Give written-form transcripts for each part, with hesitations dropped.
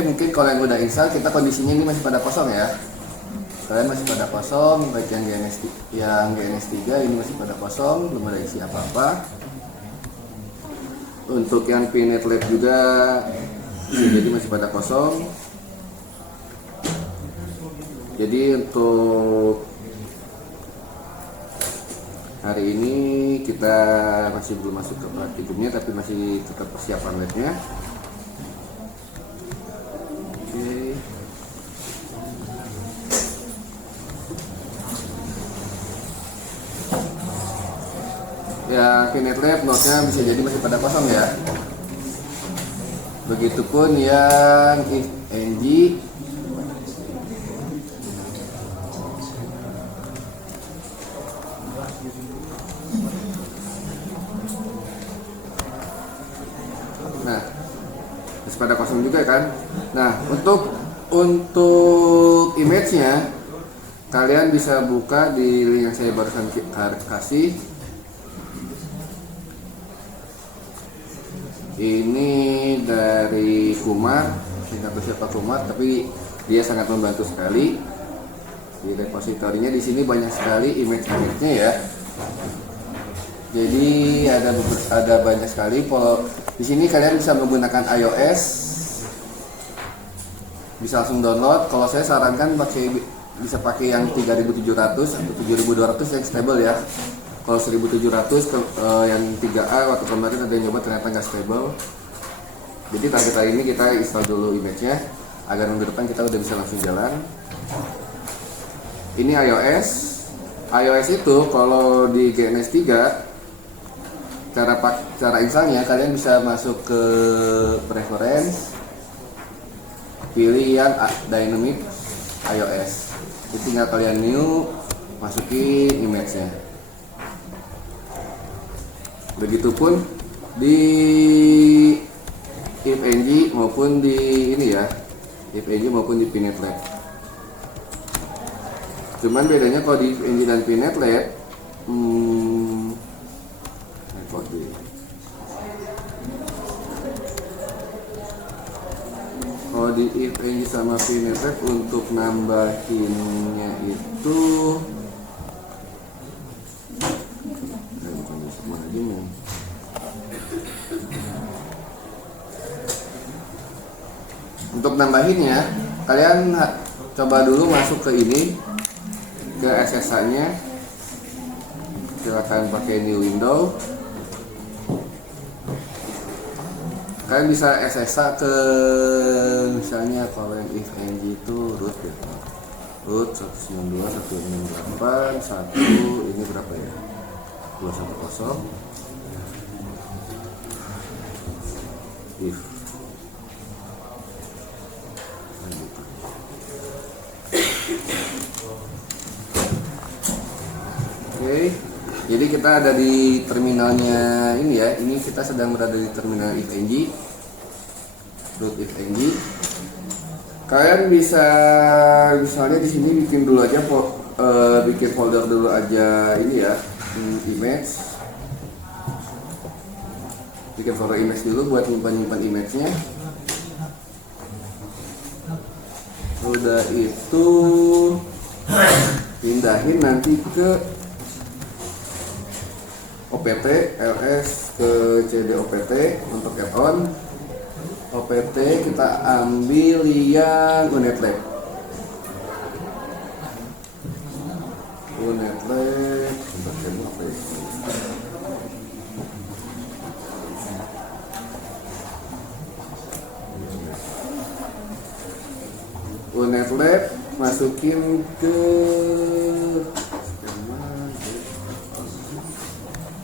mungkin kalau yang udah install, kita kondisinya ini masih pada kosong ya. Kalian masih pada kosong, baik yang GNS3 ini masih pada kosong, belum ada isi apa-apa. Untuk yang Pinet Lab juga jadi masih pada kosong. Jadi untuk hari ini kita masih belum masuk ke praktikumnya, tapi masih tetap persiapan labnya. Oke. Ya, Pinet Lab node-nya bisa jadi masih pada kosong ya. Begitupun yang IFNG. Nah, masih pada kosong juga kan. Nah, untuk image-nya kalian bisa buka di link yang saya barusan kasih. Ini dari Kumar, saya nggak tahu siapa Kumar, tapi dia sangat membantu sekali. Di repositorinya di sini banyak sekali image-nya ya. Jadi ada banyak sekali. Di sini kalian bisa menggunakan iOS, bisa langsung download. Kalau saya sarankan bisa pakai yang 3700 atau 7200 yang stable ya. Kalau 1700 yang 3A waktu kemarin ada yang nyoba ternyata nggak stable. Jadi target hari ini kita install dulu image-nya agar minggu depan kita udah bisa langsung jalan. Ini iOS. iOS itu kalau di GNS3 cara installnya kalian bisa masuk ke preference, pilih yang dynamic iOS. Jadi tinggal kalian new, masukin image-nya. Begitupun di IFNG maupun di IFNG maupun di Pinet Lab. Cuman bedanya kalau di IFNG dan Pinet Lab, kalau di IFNG sama Pinet Lab untuk nambahinnya itu untuk nambahinnya kalian coba dulu masuk ke ini, ke SSH-nya. Silakan pakai new window. Kalian bisa SSH ke misalnya kalau yang IFNG itu root ya. Root 192.168.1 ini berapa ya? 210 if Oke, jadi kita ada di terminalnya ini ya. Ini kita sedang berada di terminal IFNG, root IFNG. Kalian bisa misalnya di sini bikin dulu aja bikin folder dulu aja ini ya, image. Bikin folder image dulu buat nyimpan image-nya. Udah itu pindahin nanti ke OPT, ls ke CD OPT untuk add-on. OPT kita ambil yang Unet Lab. Unet Lab, Unet Lab masukin ke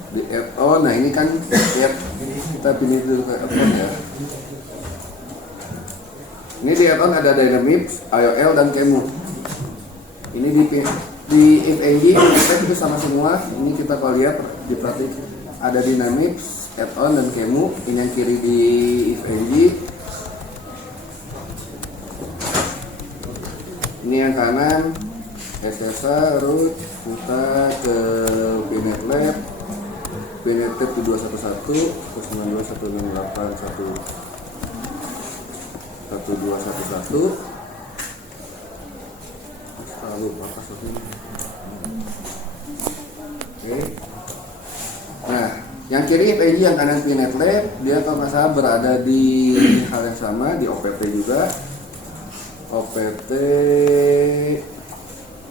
di add-on. Nah ini kan kita pilih dulu ke add-on ya. Ini di add-on ada Dynamics, IOL dan Kemu. Ini di IFNG itu sama semua. Ini kita kalau lihat di praktik ada Dynamics, add-on dan Kemu. Ini yang kiri di IFNG. Ini yang kanan SSH, root, kita ke Pinet Lab. Pinet Lab di 211 terus 92.168.1. 1211 lalu apa ini. Oke. Nah, yang kiri FNG, yang kanan Pinet Lab, dia kalau nggak salah berada di hal yang sama, di OPT juga. OPT.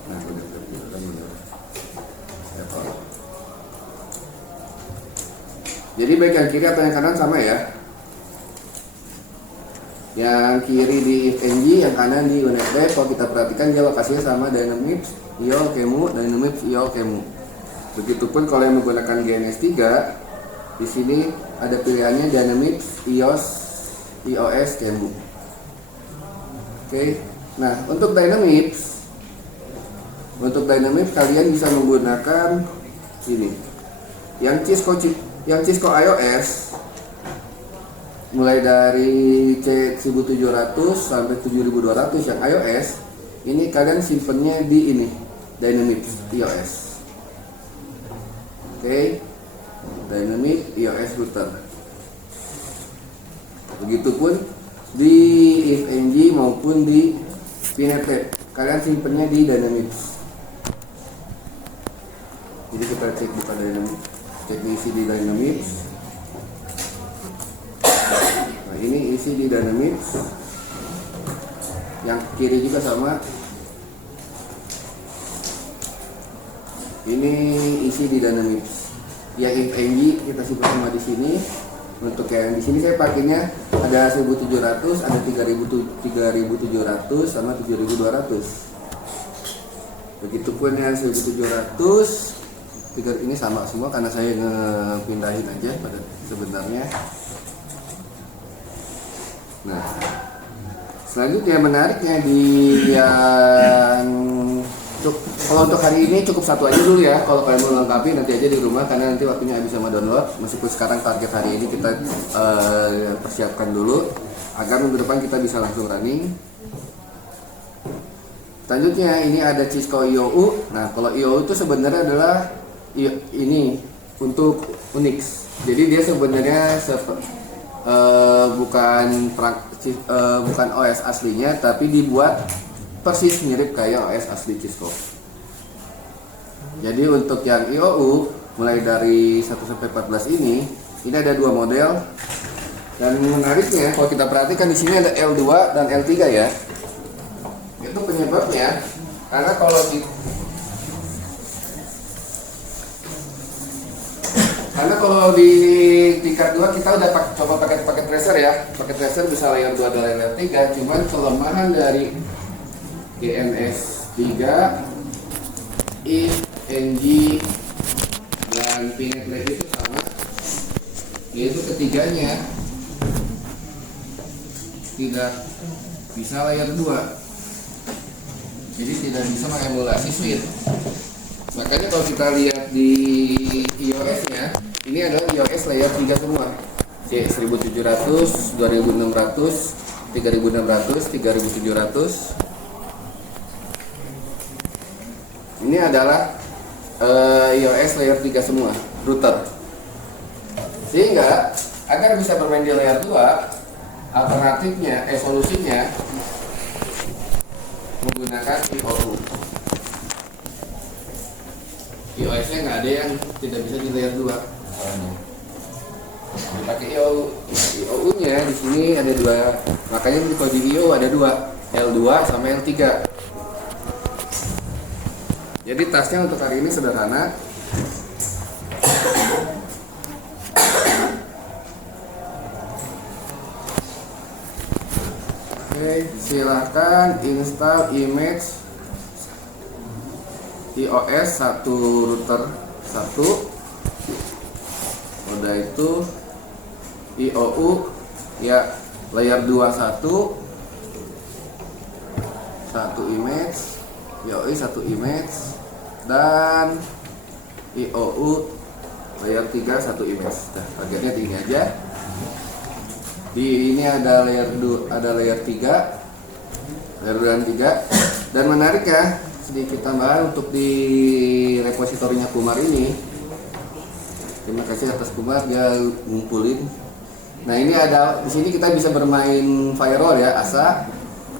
Nah, jadi baik yang kiri atau yang kanan sama ya. Yang kiri di FNG, yang kanan di Unit Lab. Kalau kita perhatikan dia lokasinya sama Dynamics IO Kemu, Dynamics IO Kemu. Begitupun kalau yang menggunakan GNS 3, di sini ada pilihannya Dynamics iOS Kemu. Oke. Nah, untuk Dynamics kalian bisa menggunakan ini. Yang Cisco iOS mulai dari C1700 sampai 7200 yang iOS, ini kalian simpennya di ini Dynamics iOS. Oke. Dynamics iOS router. Begitupun di FNG maupun di Pinet Lab, kalian simpennya di Dynamics. Jadi kita cek buka Dynamics, cek isi di Dynamics. Nah, ini isi di Dynamics. Yang kiri juga sama. Ini isi di Dynamics. Yang FNG kita simpan sama di sini. Untuk yang di sini saya pakainya ada 1700, ada 3700 sama 7200. Begitupun yang 1700 ini sama semua karena saya ngepindahin aja pada sebenarnya. Nah, selanjutnya menariknya di yang kalau untuk hari ini cukup satu aja dulu ya. Kalau kalian mau lengkapi nanti aja di rumah karena nanti waktunya habis sama download. Meskipun sekarang target hari ini kita persiapkan dulu agar minggu depan kita bisa langsung running. Selanjutnya ini ada Cisco IOU. Nah, kalau IOU itu sebenarnya adalah ini untuk Unix. Jadi dia sebenarnya bukan OS aslinya, tapi dibuat persis mirip kayak OS asli Cisco. Jadi untuk yang IOU mulai dari 1 sampai 14 ini ada dua model. Dan menariknya kalau kita perhatikan di sini ada L2 dan L3 ya. Itu penyebabnya karena kalau di tingkat 2 kita udah coba pakai tracer ya. Pakai tracer bisa layer 2 dan layer 3, cuman kelemahan dari GNS 3, FNG dan Pinet Lab itu sama, yaitu ketiganya tidak bisa layer 2, jadi tidak bisa mengemulasi switch. Makanya kalau kita lihat di iOS nya, ini adalah iOS layer 3 semua, C1700, 2600, 3600, 3700. Ini adalah iOS layer 3 semua, router. Sehingga agar bisa bermain di layer 2, alternatifnya, solusinya menggunakan IOU. iOS-nya nggak ada yang tidak bisa di layer 2. Pakai IOU. Nah, IOU-nya di sini ada dua. Makanya kalau di IOU ada dua, L2 sama L3. Jadi tasnya untuk hari ini sederhana. Oke, silahkan install image iOS 1 router 1. Udah itu IOU ya layer 2 1 image, IOU 1 image, dan IOU layer 3 1 image. Nah, targetnya tinggi aja. Di ini ada layer 2, ada layer 3, layer 2 dan 3. Dan menarik ya, sedikit tambahan untuk di repositorinya Kumar ini. Terima kasih atas Kumar, dia ngumpulin Nah ini ada di sini kita bisa bermain firewall ya, ASA.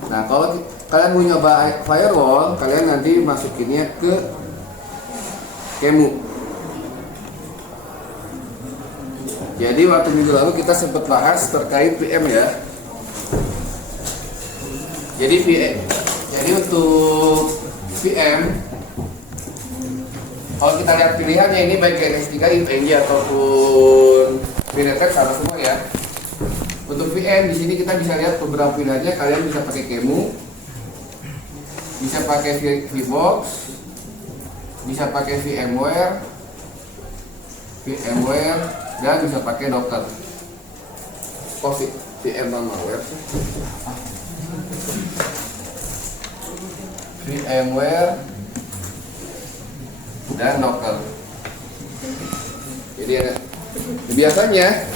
Nah kalau kalian mau nyoba firewall, kalian nanti masukinnya ke QEMU. Jadi waktu minggu lalu kita sempat bahas terkait VM ya. Jadi untuk VM, kalau kita lihat pilihannya ini baik GNS3, IFNG ataupun VNetNet sama semua ya. Untuk VM di sini kita bisa lihat beberapa pilihannya. Kalian bisa pakai QEMU, bisa pakai VBox, bisa pakai VMware, dan bisa pakai Docker. Covid VM malware, VMware dan Docker. Jadi biasanya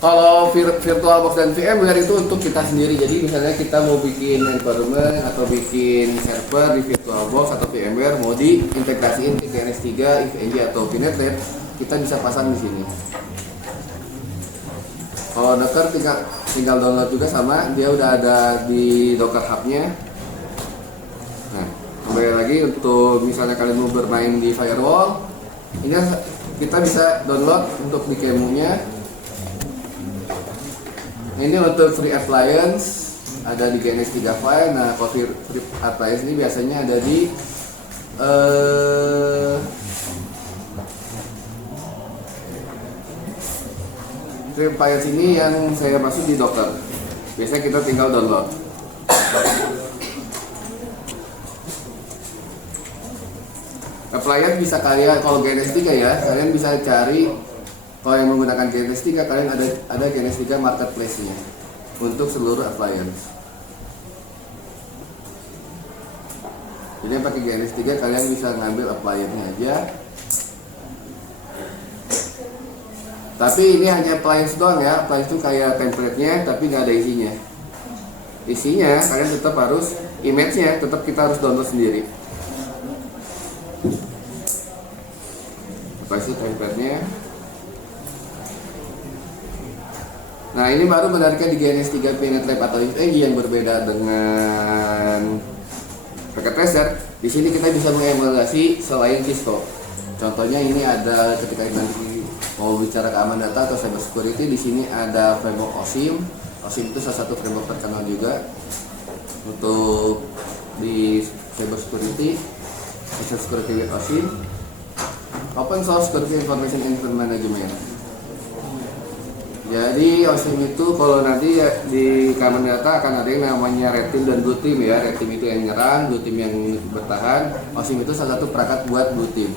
kalau VirtualBox dan VMware itu untuk kita sendiri. Jadi misalnya kita mau bikin environment atau bikin server di VirtualBox atau VMware, mau diintegrasiin ke GNS3, IFNG atau VNetNet, kita bisa pasang di sini. Kalau Docker tinggal download juga sama, dia udah ada di Docker Hub-nya. Nah, kembali lagi untuk misalnya kalian mau bermain di firewall, ini kita bisa download untuk di QEMU-nya. Ini untuk free appliance ada di GNS3 file. Nah, kalau free appliance ini biasanya ada di free appliance ini yang saya masuk di Docker. Biasanya kita tinggal download. Appliance bisa kalian, kalau GNS3 ya, kalian bisa cari. Kalau yang menggunakan GNS3, kalian ada GNS3 marketplace-nya untuk seluruh appliance. Jadi yang pakai GNS3 kalian bisa ngambil appliance-nya aja. Tapi ini hanya appliance doang ya. Appliance itu kayak template-nya, tapi nggak ada isinya. Isinya kalian tetap harus image-nya, tetap kita harus download sendiri. Appliance itu template-nya. Nah ini baru menariknya di GNS3 VNetNet atau IFNG yang berbeda dengan packet tracer. Di sini kita bisa mengemulasi selain Cisco. Contohnya ini ada ketika nanti mau bicara keamanan data atau cyber security, di sini ada framework OSIM. OSIM itu salah satu framework terkenal juga untuk di cyber security with OSIM. Open Source Security Information Management. Jadi OSIM itu kalau nanti di keamanan data akan ada yang namanya red team dan blue team ya. Red team itu yang nyerang, blue team yang bertahan. OSIM itu salah satu perangkat buat blue team.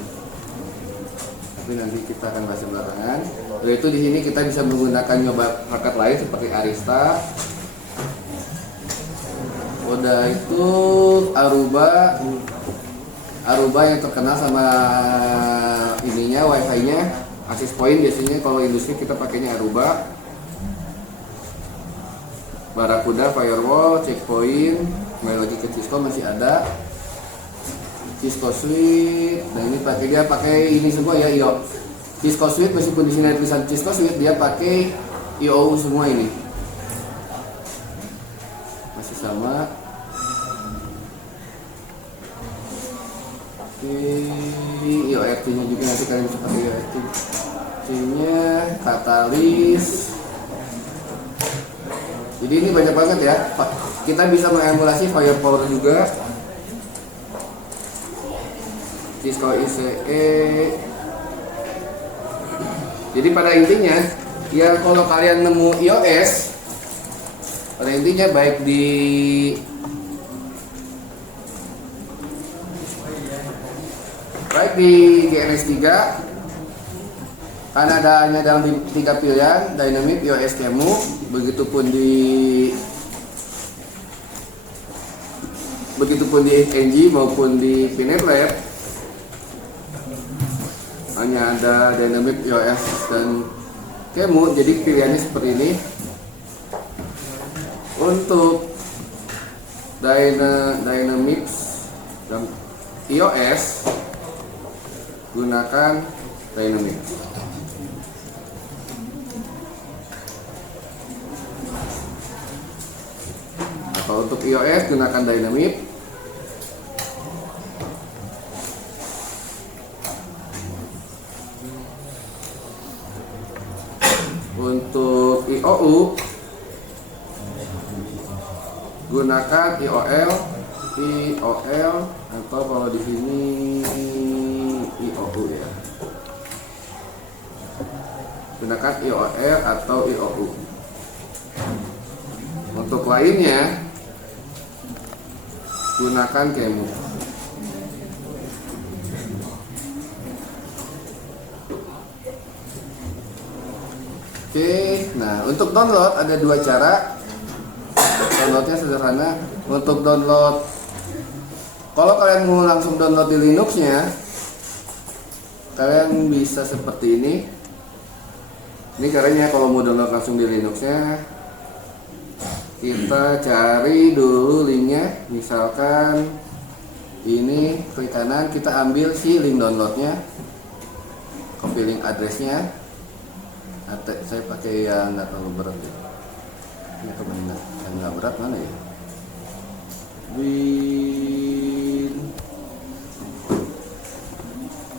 Tapi nanti kita akan bahas belakangan. Yaitu di sini kita bisa menggunakan nyoba perangkat lain seperti Arista. Udah itu Aruba yang terkenal sama ininya, wifi-nya. Access point biasanya kalau industri kita pakainya Aruba. Barracuda firewall, checkpoint, kembali lagi ke Cisco masih ada. Cisco Suite, nah ini pakai ini semua ya, IO. Cisco Suite meskipun di sini ada tulisan Cisco Suite, dia pakai IO semua ini. Masih sama. IORT-nya juga nanti kalian bisa pakai IORT-nya, Catalyst. Jadi ini banyak banget ya. Kita bisa mengemulasi firepower juga. Cisco ICE. Jadi pada intinya, ya kalau kalian nemu iOS, pada intinya baik di GNS3 karena ada hanya dalam 3 pilihan, Dynamic, iOS, QEMU. Begitupun di IFNG maupun di VNetNet hanya ada Dynamic, iOS, dan QEMU. Jadi pilihannya seperti ini. Untuk Dynamics dan iOS gunakan Dynamics. untuk iOS gunakan Dynamite. Untuk IOU gunakan IOL atau kalau di sini IOU ya. Gunakan IOL atau IOU. Untuk lainnya gunakan Kemu. Oke, nah untuk download ada dua cara. Downloadnya sederhana. Untuk download, kalau kalian mau langsung download di Linuxnya, kalian bisa seperti ini. Ini caranya kalau mau download langsung di Linuxnya. Kita cari dulu linknya, misalkan ini, klik kanan, kita ambil si link downloadnya, copy link addressnya. Saya pakai yang nggak terlalu berat ya. Ini kebenar yang nggak berat mana ya?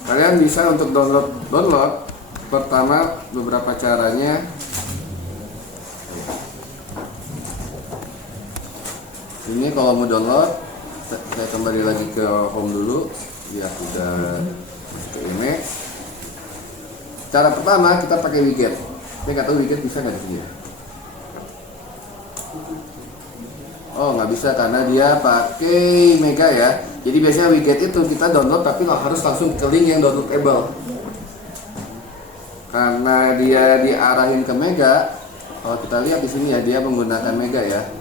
Kalian bisa untuk download pertama beberapa caranya. Ini kalau mau download, saya kembali lagi ke home dulu, ya sudah ke image. Cara pertama kita pakai widget. Saya nggak tahu widget bisa nggak di sini. Oh, nggak bisa karena dia pakai Mega ya. Jadi biasanya widget itu kita download tapi harus langsung ke link yang downloadable. Karena dia diarahin ke Mega. Kalau kita lihat di sini ya, dia menggunakan Mega ya.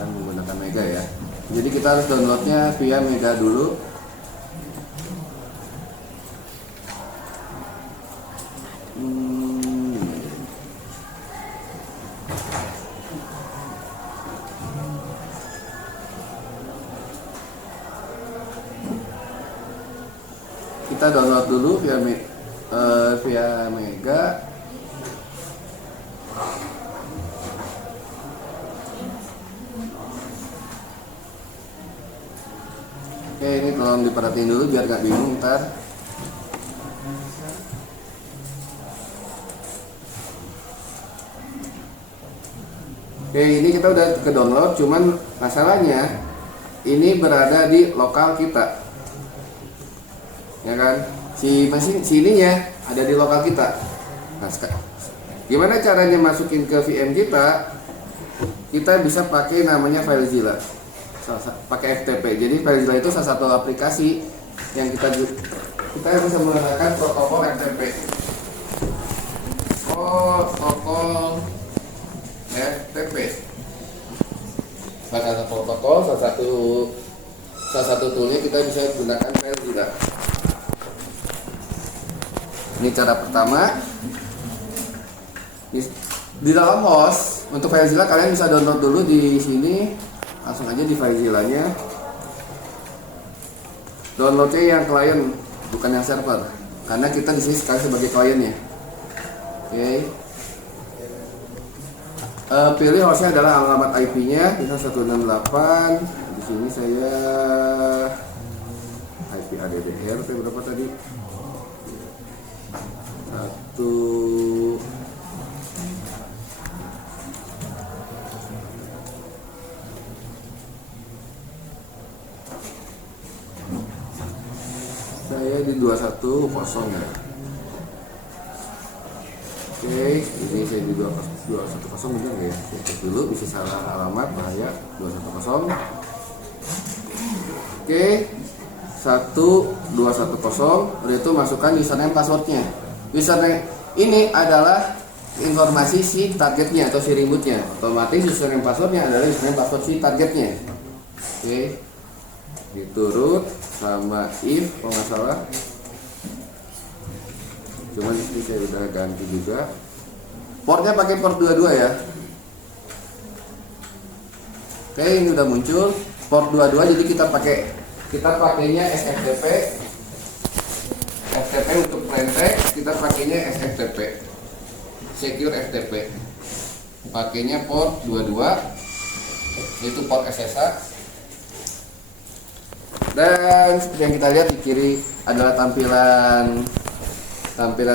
Menggunakan Mega ya. Jadi kita harus downloadnya via Mega dulu. Kita download dulu via Mega. Oke, ini tolong diperhatiin dulu biar gak bingung ntar. Oke, ini kita udah ke download, cuman masalahnya ini berada di lokal kita, ya kan? Si ininya ada di lokal kita. Nah, gimana caranya masukin ke VM kita? Kita bisa pakai namanya FileZilla, pakai FTP. Jadi FileZilla itu salah satu aplikasi yang kita bisa menggunakan protokol FTP. Protokol FTP. Salah satu protokol, salah satu toolnya kita bisa gunakan FileZilla. Ini cara pertama. Di dalam host untuk FileZilla kalian bisa download dulu di sini, langsung aja di FileZilla-nya. Downloadnya yang klien, bukan yang server, karena kita di sini sekali sebagai kliennya. Oke. Pilih hostnya adalah alamat IP-nya, misal 168. Di sini saya IP ADDR berapa tadi? 1. Saya di 210 ya. Oke, ini saya di 210 benar ya. Saya cek dulu, bisa salah alamat, bahaya. 210. Oke, 1210. Udah itu masukkan username passwordnya. Username ini adalah informasi si targetnya atau si remote-nya. Otomatis username passwordnya adalah username password si targetnya. Oke, diturut sama if kalau nggak salah. Cuman ini saya udah ganti juga. Portnya pakai port 22 ya. Oke, ini udah muncul port 22, jadi kita pakainya SFTP. FTP untuk plain text kita pakainya SFTP, secure FTP. pakainya port 22, yaitu port SSH. Dan seperti yang kita lihat di kiri adalah tampilan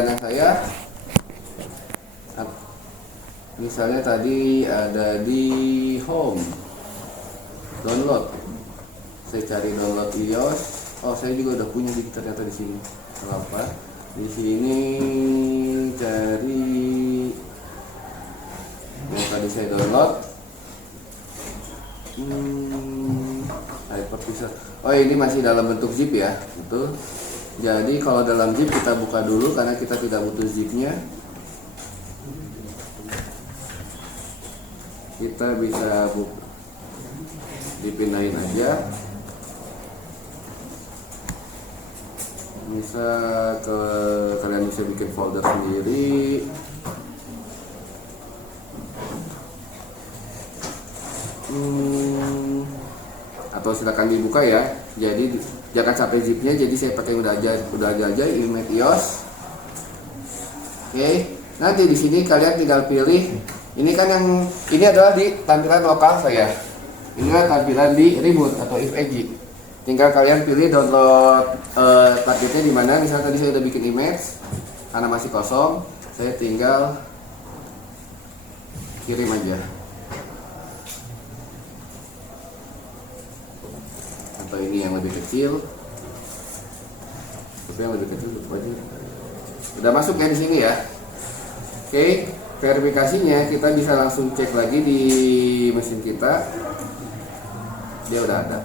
yang saya. Misalnya tadi ada di home download, saya cari download iOS. Oh, saya juga udah punya ternyata di sini. Kenapa? Di sini cari yang tadi saya download. Hypervisor. Oh, ini masih dalam bentuk zip ya, betul. Jadi kalau dalam zip kita buka dulu karena kita tidak butuh zipnya. Kita bisa dipindahin aja, bisa kalian bisa bikin folder sendiri. Atau silakan dibuka ya. Jadi jangan sampai zipnya. Jadi saya pakai udah aja image iOS. Oke. Nanti di sini kalian tinggal pilih. Ini kan ini adalah di tampilan lokal saya. Ini adalah tampilan di remote atau ifng. Tinggal kalian pilih download targetnya di mana. Misalnya tadi saya udah bikin image, karena masih kosong, saya tinggal kirim aja. Atau ini yang lebih kecil. Tapi yang lebih kecil tutup aja. Udah masuk ya di sini ya. Oke. Verifikasinya kita bisa langsung cek lagi di mesin kita, dia udah ada.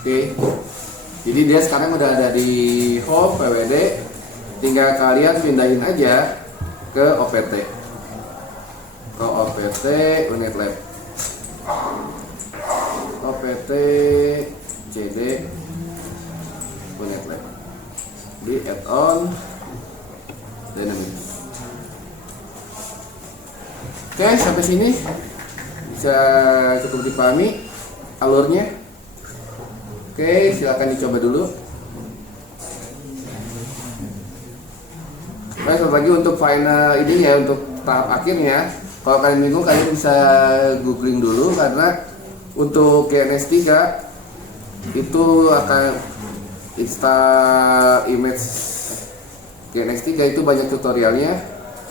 Oke, jadi dia sekarang udah ada di home PWD, tinggal kalian pindahin aja ke OPT unit lab, OPT CD unit lab di add-on Dynamics. Oke, sampai sini bisa cukup dipahami alurnya. Oke, silakan dicoba dulu. Baik, lagi untuk final ini ya, untuk tahap akhirnya. Kalau kalian bingung, kalian bisa googling dulu karena untuk GNS 3 itu akan install image GNS 3 itu banyak tutorialnya.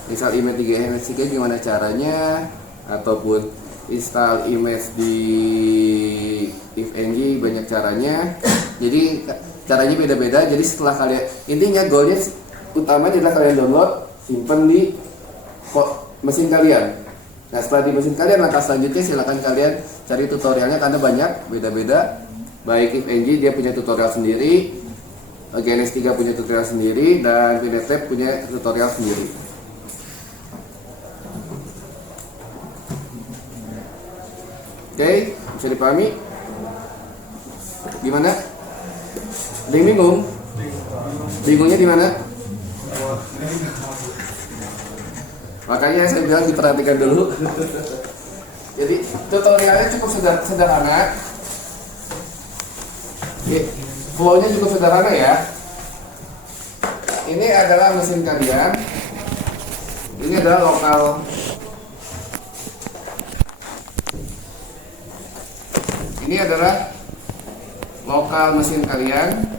Install image di GNS 3 gimana caranya, ataupun install image di ifng banyak caranya. Jadi caranya beda-beda. Jadi setelah kalian, intinya goalnya utama adalah kalian download, simpan di mesin kalian. Nah, setelah di mesin kalian, langkah selanjutnya silakan kalian cari tutorialnya karena banyak beda-beda. Baik ifng dia punya tutorial sendiri, GNS 3 punya tutorial sendiri, dan PNetLab punya tutorial sendiri. Oke, bisa dipahami? Gimana? Ada yang bingung? Bingungnya di mana? Makanya saya bilang diperhatikan dulu. Jadi tutorialnya cukup sederhana. Oke, flow-nya cukup sederhana ya. Ini adalah mesin kalian. Ini adalah lokal. Ini adalah lokal mesin kalian.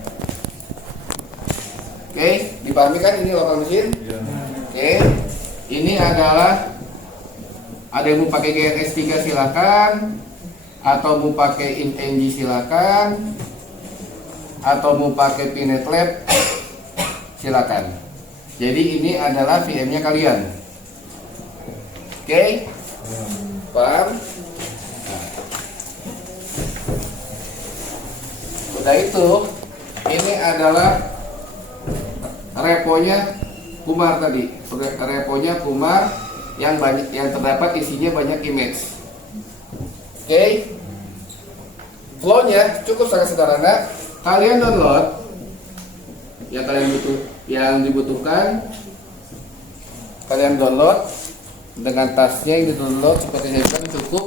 Oke, dipahami kan ini lokal mesin? Oke, ini adalah, ada yang mau pakai GNS 3 silakan, atau mau pakai ifng silakan, atau mau pakai PNetLab silakan. Jadi ini adalah VM-nya kalian. Oke, paham? Udah itu, ini adalah reponya Kumar tadi. Reponya Kumar yang banyak, yang terdapat isinya banyak image. Oke. Flow-nya cukup sangat sederhana. Kalian download yang dibutuhkan. Kalian download dengan tasnya yang di-download seperti yang saya bilang cukup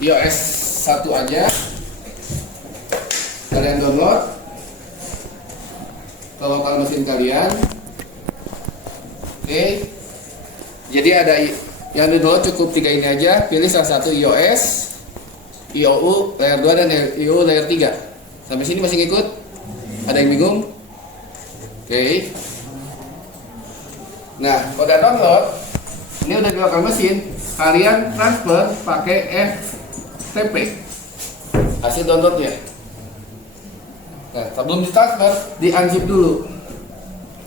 iOS 1 aja. Kalian download ke lokal mesin kalian. Oke. Jadi ada yang di download cukup 3 ini aja, pilih salah satu iOS, IOU layer 2 dan IOU layer 3. Sampai sini masih ngikut? Ada yang bingung? Oke. Nah, kalau udah download, ini udah di lokal mesin, kalian transfer pakai FTP hasil downloadnya. Nah, sebelum ditransfer, di-unzip dulu.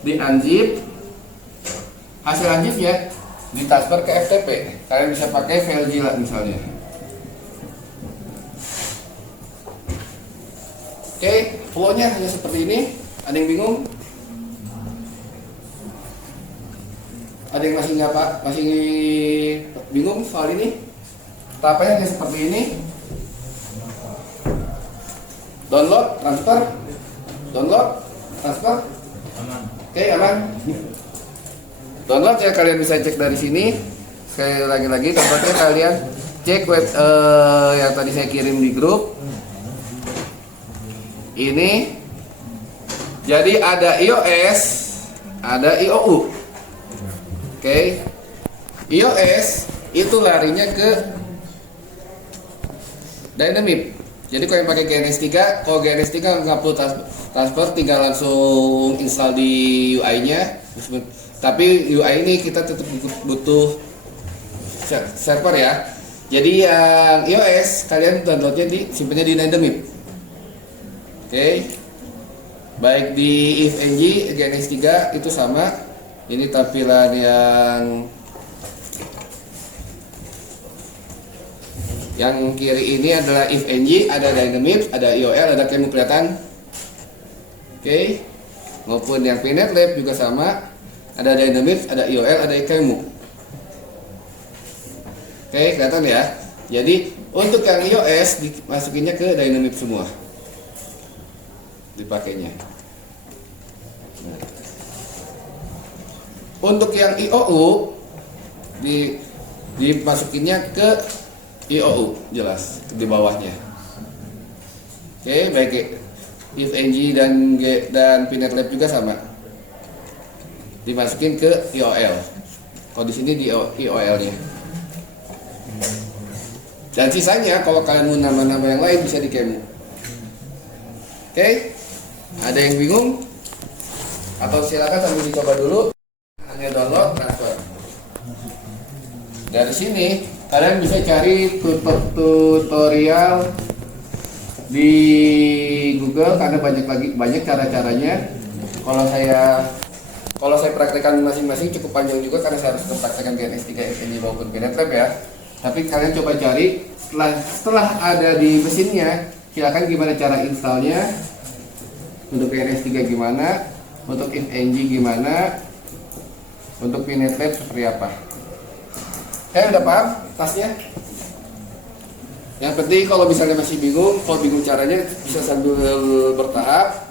Di-unzip hasil unzipnya, ditransfer ke FTP. Kalian bisa pakai FileZilla misalnya. Oke, flow-nya hanya seperti ini. Ada yang bingung? Ada yang masih bingung soal ini? Tahapannya hanya seperti ini. Download, transfer, Oke, aman. Download ya, kalian bisa cek dari sini. Sekali lagi tempatnya kalian cek web yang tadi saya kirim di grup. Ini jadi ada iOS, ada IOU. Oke. iOS itu larinya ke Dynamip. Jadi kalau yang pakai GNS3, kalau GNS3 nggak perlu transfer, tinggal langsung install di UI-nya. Tapi UI ini kita tetap butuh server ya. Jadi yang iOS kalian downloadnya simpannya di Dynamip. Oke. Baik di ifng, GNS3 itu sama. Ini tampilan yang kiri ini adalah ifng, ada Dynamip, ada IOL, ada Qemu kelihatan. Oke. Maupun yang PNetLab juga sama. Ada Dynamip, ada IOL, ada Qemu. Oke, kelihatan ya. Jadi untuk yang iOS dimasukinnya ke Dynamip semua. Dipakainya. Nah. Untuk yang IOU dimasukinnya ke IOU, jelas di bawahnya. Oke, baik ifng dan PNetLab juga sama. Dimasukin ke IOL. Kalau di sini di IOL-nya. Dan sisanya kalau kalian mau nama-nama yang lain bisa di Qemu. Oke? Ada yang bingung? Atau silakan sambil dicoba dulu. Hanya download, transfer. Dari sini kalian bisa cari tutorial di Google karena banyak cara-caranya. Kalau saya praktekkan masing-masing cukup panjang juga karena saya harus mempraktekkan GNS3, ifng maupun PNetLab ya. Tapi kalian coba cari setelah ada di mesinnya, silakan gimana cara installnya. Untuk GNS3 gimana, untuk ifng gimana, untuk PNetLab seperti apa. Saya udah paham tasnya. Yang penting kalau misalnya masih bingung, kalau bingung caranya bisa sambil bertahap.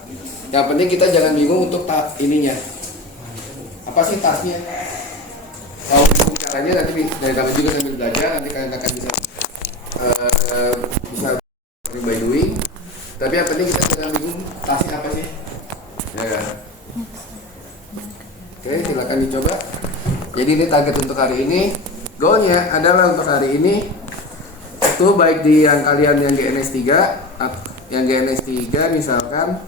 Yang penting kita jangan bingung untuk tahap ininya. Apa sih tasnya? Kalau bingung caranya nanti dari kami juga sambil belajar, nanti kalian akan bisa by doing. Tapi yang penting kita jangan bingung tasnya apa sih. Ya. Oke, silakan dicoba. Jadi ini target untuk hari ini. Goalnya adalah untuk hari ini itu baik di yang kalian yang GNS3 misalkan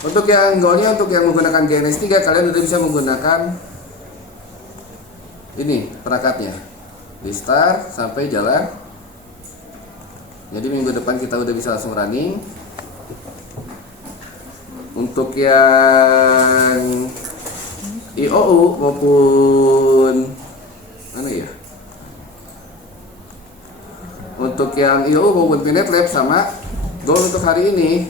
untuk yang goalnya untuk yang menggunakan GNS3 kalian udah bisa menggunakan ini perangkatnya di start sampai jalan. Jadi minggu depan kita udah bisa langsung running. Untuk yang IOU maupun mana ya? Untuk yang IOU maupun PNetLab sama. Goal untuk hari ini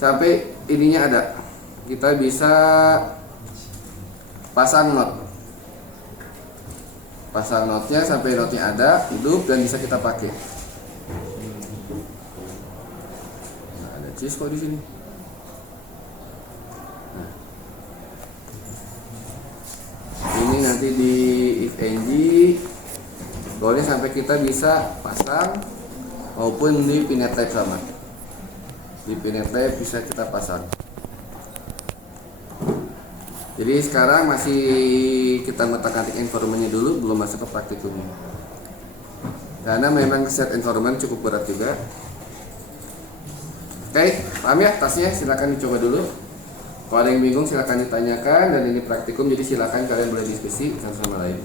sampai ininya ada. Kita bisa pasang notnya sampai notnya ada, hidup dan bisa kita pakai. Cisco di sini. Nah. Ini nanti di ifng goalnya sampai kita bisa pasang maupun di PNetLab sama. di Pinet Lab bisa kita pasang. Jadi sekarang masih kita ngotak-ngatik environment-nya dulu, belum masuk ke praktikumnya. Karena memang set environment cukup berat juga. Oke, paham ya tasnya? Silakan dicoba dulu. Kalau ada yang bingung silakan ditanyakan, dan ini praktikum jadi silakan kalian boleh diskusi satu sama lain.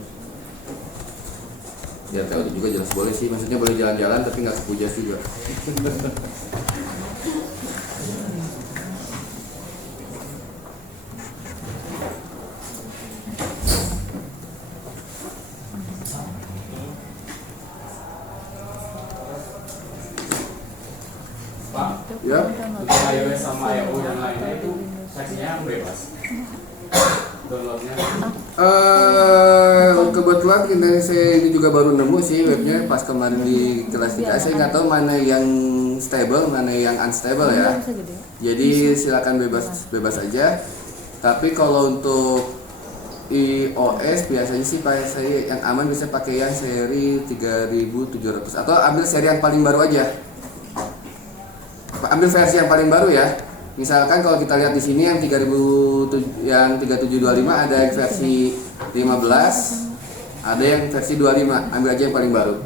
Ya teori juga jelas boleh sih, maksudnya boleh jalan-jalan tapi nggak kepujas juga. Pak, Ya. untuk iOS sama iOS yang lainnya itu seksinya yang bebas. Downloadnya. Kebetulan saya ini juga baru nemu sih webnya pas kemarin di kelas 3. Saya nggak tahu mana yang stable, mana yang unstable ya. Jadi silakan bebas aja. Tapi kalau untuk iOS biasanya sih saya yang aman bisa pakai yang seri 3700 atau ambil seri yang paling baru aja. Ambil versi yang paling baru ya. Misalkan kalau kita lihat di sini yang 3725 ada yang versi 15, ada yang versi 25. Ambil aja yang paling baru.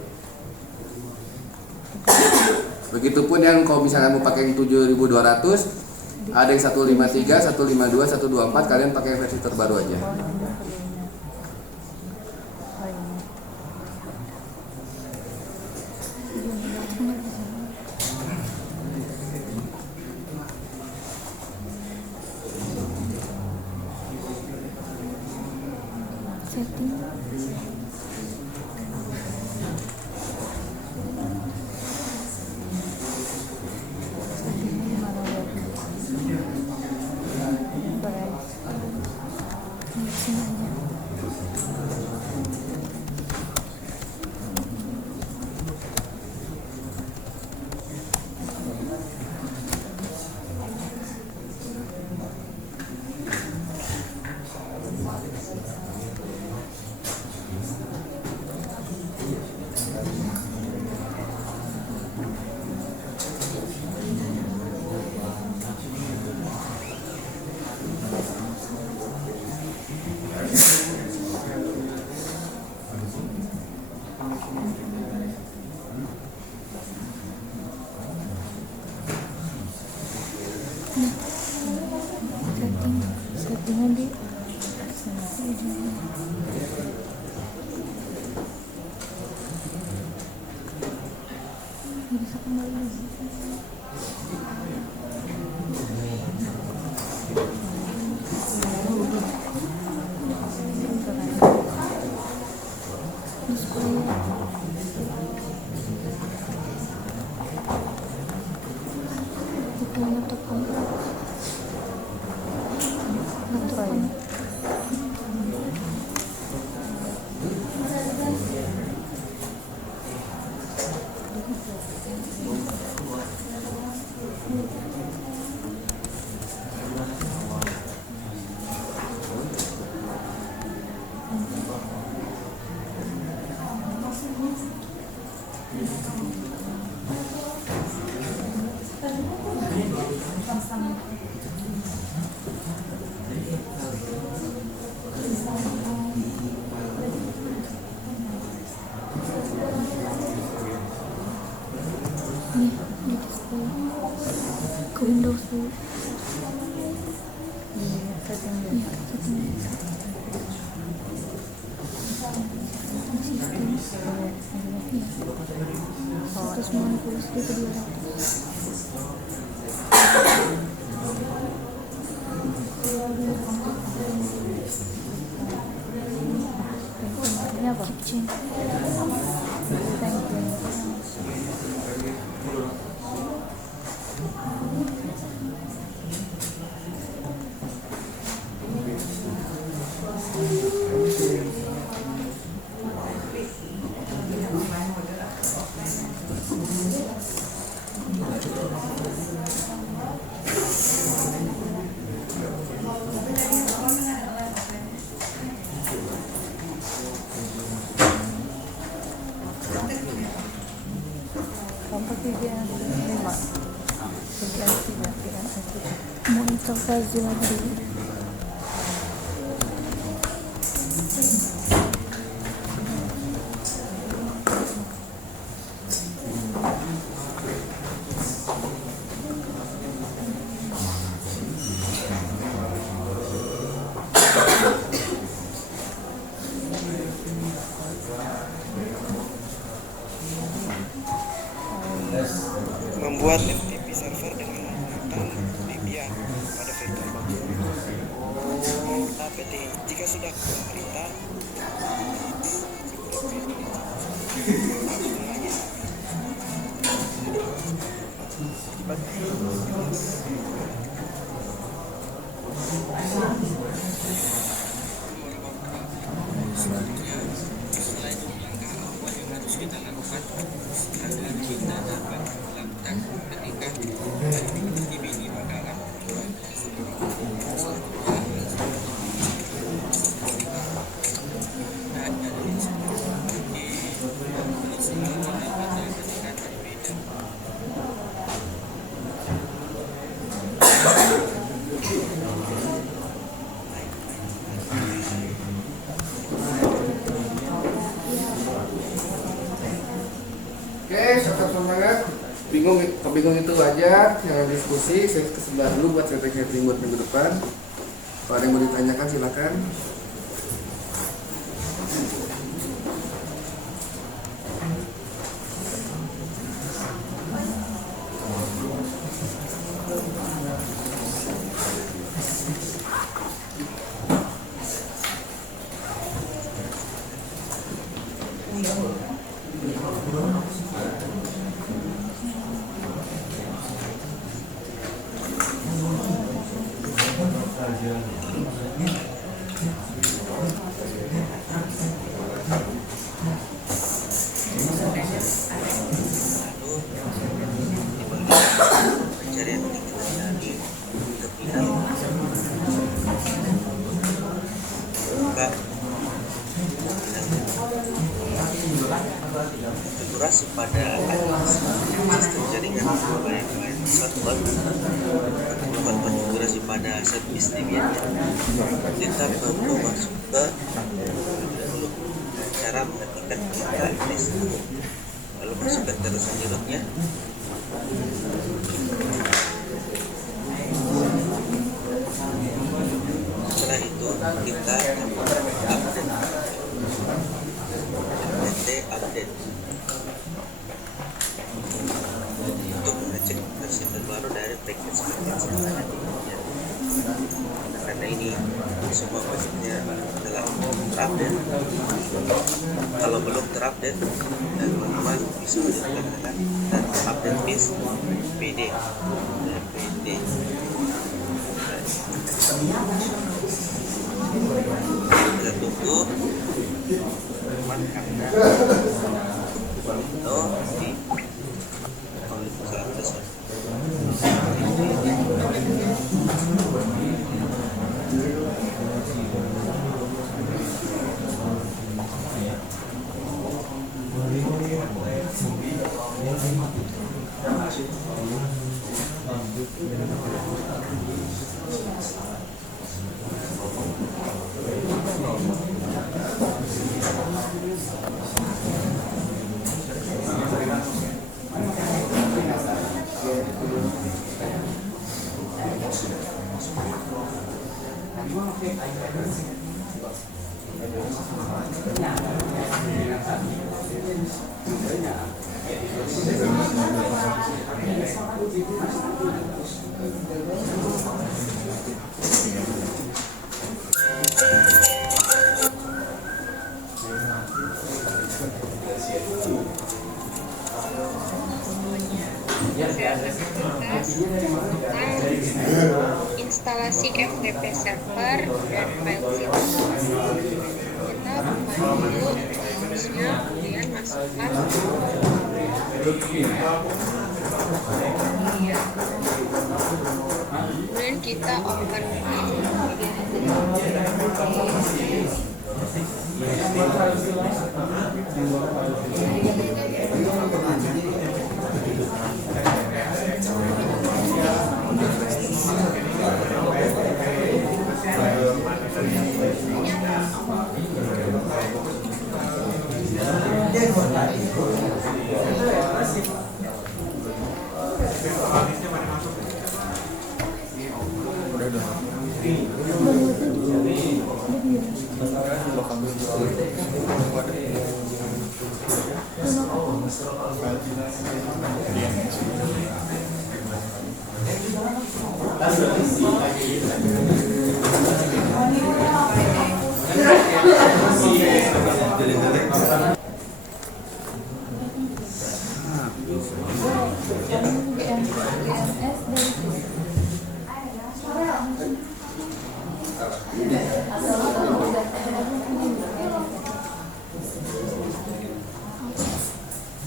Begitupun yang kalau misalnya mau pakai yang 7200, ada yang 153, 152, 124, kalian pakai versi terbaru aja. Settingan di bisa kembali. Nih, di display ke Windows dulu. Setting. Terus 200 ini apa? Kitchen. Kompak 3 5. Aktifkan aja monitor Fazil lagi. Membuat FTP server dengan menggunakan Debian pada VirtualBox. Tapi jika sudah pemerintah kita lakukan agar kita dapat melakukan ketika ini adalah Oke, tetap semangat. Kebingung itu aja, jangan diskusi. Saya ke sebelah dulu buat strategi buat minggu depan. Kalau ada yang mau ditanyakan silakan. pencarian dari terpindah buka konfigurasi pada sistem jaringan baik software bukan konfigurasi pada servis Debian. Kita perlu masuk ke cara mengetikkan perintah ls, lalu masukkan terusan dirotnya. Setelah itu kita update untuk mengecek versi terbaru dari package yang ada di Debian. Karena ini semua package-nya telah terupdate. Kalau belum terupdate, dan teman-teman bisa melakukan dan update base pd. Kita tunggu teman karena itu di instalasi FTP server dan file zip. Kita buka dulu terusnya, kemudian masukkan kemudian kita open.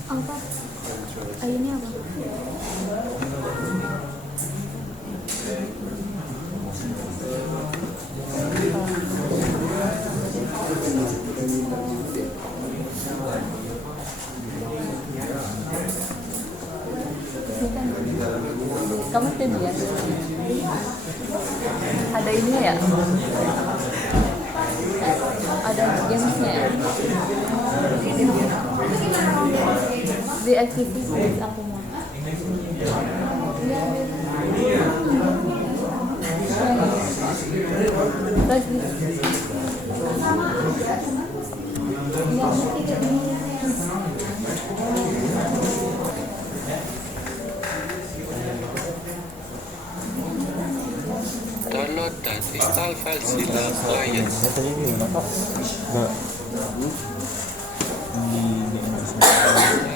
Apa? Ini apa? Kamu tim ya? Ada ini ya? Ada gamesnya ya? Di activities aku mau. Terus Download dan install file Zilla Client. Tadi gimana Pak? Nggak. Di Indonesia.